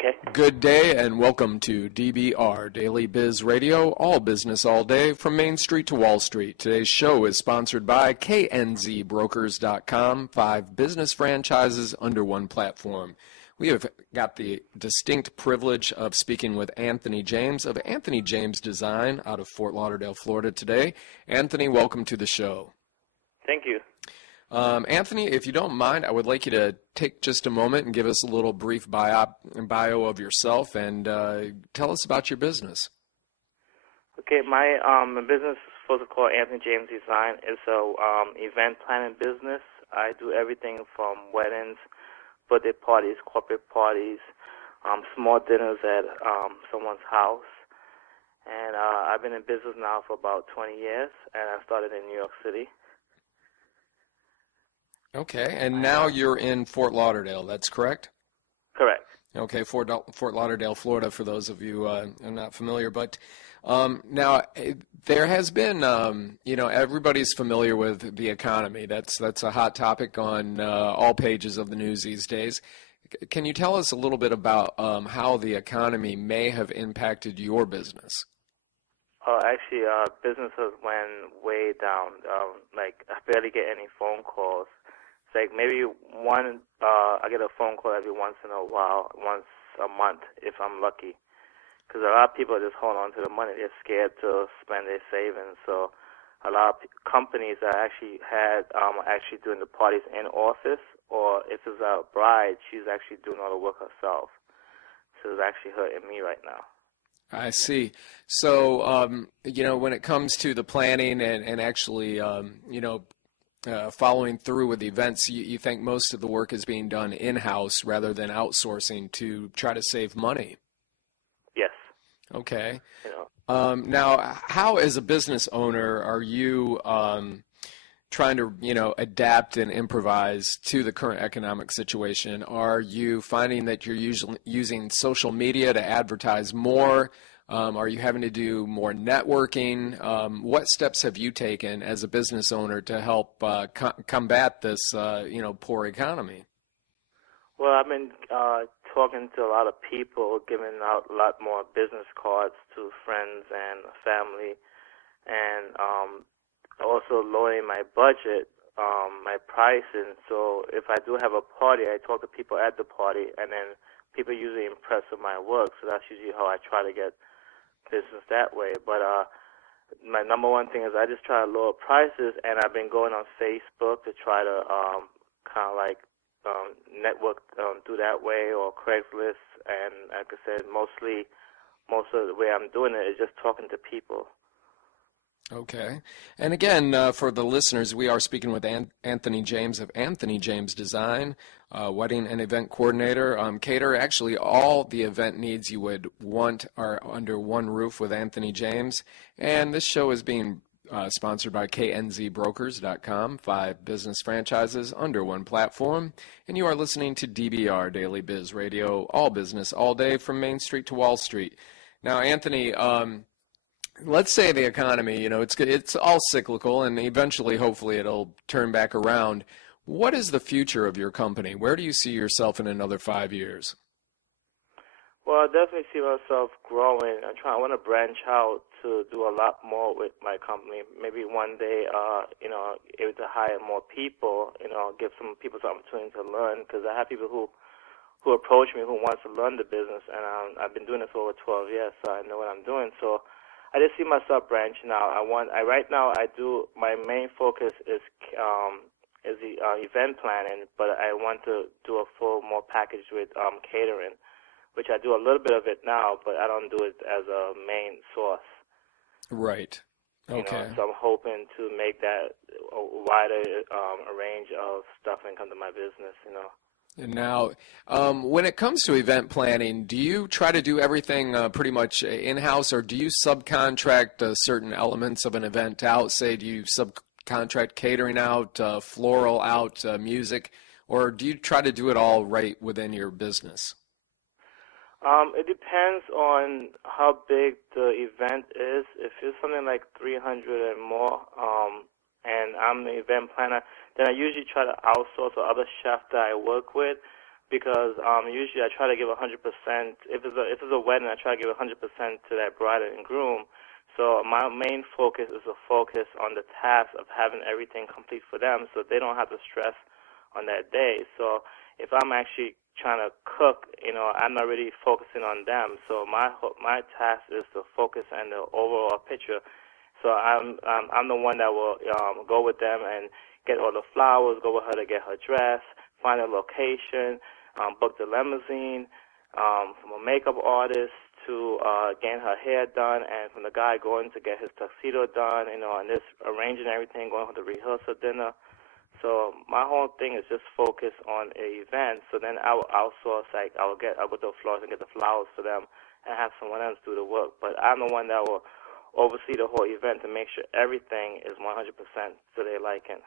Okay. Good day and welcome to DBR, Daily Biz Radio, all business all day from Main Street to Wall Street. Today's show is sponsored by knzbrokers.com, 5 business franchises under one platform. We have got the distinct privilege of speaking with Anthony James of Anthony James Design out of Fort Lauderdale, Florida today. Anthony, welcome to the show. Thank you. Anthony, if you don't mind, I would like you to take just a moment and give us a little brief bio of yourself and tell us about your business. Okay, my business is supposed to call Anthony James Design. It's a event planning business. I do everything from weddings, birthday parties, corporate parties, small dinners at someone's house. And I've been in business now for about 20 years, and I started in New York City. Okay, and now you're in Fort Lauderdale, that's correct? Correct. Okay, Fort Lauderdale, Florida, for those of you who are not familiar. But now there has been, everybody's familiar with the economy. That's a hot topic on all pages of the news these days. Can you tell us a little bit about how the economy may have impacted your business? Actually, business has went way down. I barely get any phone calls. It's like maybe I get a phone call every once in a while, once a month if I'm lucky. Because a lot of people are just holding on to the money. They're scared to spend their savings. So a lot of companies that actually had actually doing the parties in office, or if it's a bride, she's actually doing all the work herself. So it's actually hurting me right now. I see. So, when it comes to the planning and actually, following through with events, you think most of the work is being done in-house rather than outsourcing to try to save money? Yes. Okay. Now, how as a business owner are you trying to, adapt and improvise to the current economic situation? Are you finding that you're usually using social media to advertise more? Are you having to do more networking? What steps have you taken as a business owner to help combat this, poor economy? Well, I've been talking to a lot of people, giving out a lot more business cards to friends and family, and also lowering my budget, my pricing. So if I do have a party, I talk to people at the party, and then people usually impressed with my work. So that's usually how I try to get business that way. But my number one thing is I just try to lower prices, and I've been going on Facebook to try to network through that way, or Craigslist. And like I said, most of the way I'm doing it is just talking to people. Okay. And again, for the listeners, we are speaking with Anthony James of Anthony James Design, wedding and event coordinator, caterer. Actually, all the event needs you would want are under one roof with Anthony James. And this show is being sponsored by knzbrokers.com, 5 business franchises under one platform. And you are listening to DBR, Daily Biz Radio, all business all day from Main Street to Wall Street. Now, Anthony, let's say the economy, it's all cyclical, and eventually, hopefully, it'll turn back around. What is the future of your company? Where do you see yourself in another 5 years? Well, I definitely see myself growing. I want to branch out to do a lot more with my company. Maybe one day, able to hire more people, give some people some opportunity to learn, because I have people who approach me who wants to learn the business, and I've been doing this for over 12 years, so I know what I'm doing. So I just see myself branching out. Right now my main focus is the event planning, but I want to do a full more package with catering, which I do a little bit of it now, but I don't do it as a main source. Right. Okay. So I'm hoping to make that a wider range of stuff and come to my business, And now, when it comes to event planning, do you try to do everything pretty much in-house, or do you subcontract certain elements of an event out? Say, do you subcontract catering out, floral out, music, or do you try to do it all right within your business? It depends on how big the event is. If it's something like 300 and more, and I'm the event planner, then I usually try to outsource to other chefs that I work with. because usually I try to give 100%. If it's a wedding, I try to give 100% to that bride and groom. So my main focus is to focus on the task of having everything complete for them, so they don't have to stress on that day. So if I'm actually trying to cook, I'm not really focusing on them. So my task is to focus on the overall picture. So I'm the one that will go with them and get all the flowers, go with her to get her dress, find a location, book the limousine, from a makeup artist to getting her hair done, and from the guy going to get his tuxedo done, and this arranging everything, going to the rehearsal dinner. So my whole thing is just focus on an event. So then I will outsource, I'll go to the florist and get the flowers for them and have someone else do the work. But I'm the one that will oversee the whole event to make sure everything is 100% to their liking.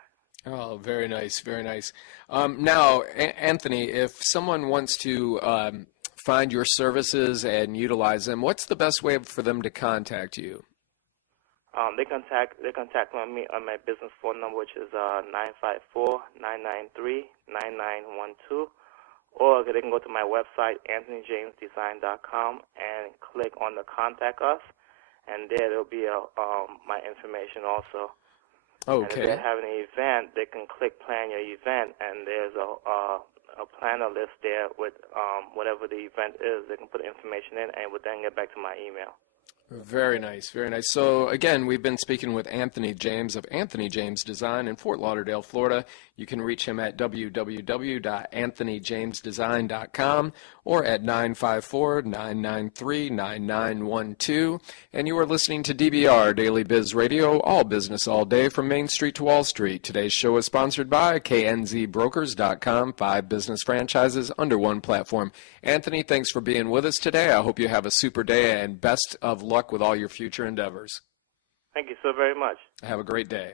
Oh, very nice, very nice. Now, Anthony, if someone wants to find your services and utilize them, what's the best way for them to contact you? They contact me on my business phone number, which is 954-993-9912, or they can go to my website, anthonyjamesdesign.com, and click on the Contact Us, and there'll be my information also. Okay. And if they have an event, they can click Plan Your Event, and there's a planner list there with whatever the event is. They can put information in, and it will then get back to my email. Very nice, very nice. So, again, we've been speaking with Anthony James of Anthony James Design in Fort Lauderdale, Florida. You can reach him at www.anthonyjamesdesign.com or at 954-993-9912. And you are listening to DBR, Daily Biz Radio, all business all day from Main Street to Wall Street. Today's show is sponsored by knzbrokers.com, 5 business franchises under one platform. Anthony, thanks for being with us today. I hope you have a super day and best of luck with all your future endeavors. Thank you so very much. Have a great day.